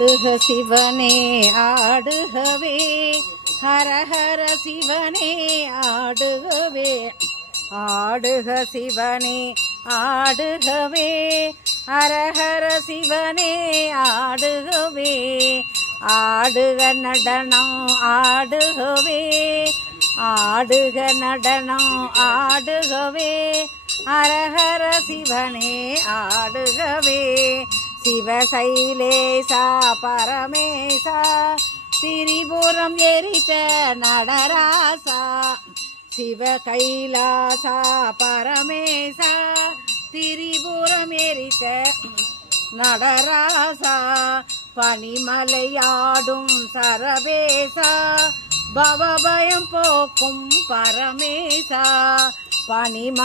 ஆடுக சிவனே ஆடுகவே, ஹரஹர சிவனே ஆடுகவே. ஆடுக சிவனே ஆடுகவே, ஹரஹர சிவனே ஆடுகவே. ஆடுக நடனம் ஆடுகவே, ஆடுக நடனம் ஆடுகவே. ஹரஹர சிவனே ஆடுகவே. சிவசைலேசா பரமேசா, திரிபுரம் எரித்த நடராசா. சிவ கைலாசா பரமேசா, திரிபுரம் எரித்த நடராசா. பனிமலையாடும் சரபேசா, பவபயம் போக்கும் பரமேசா. பனிம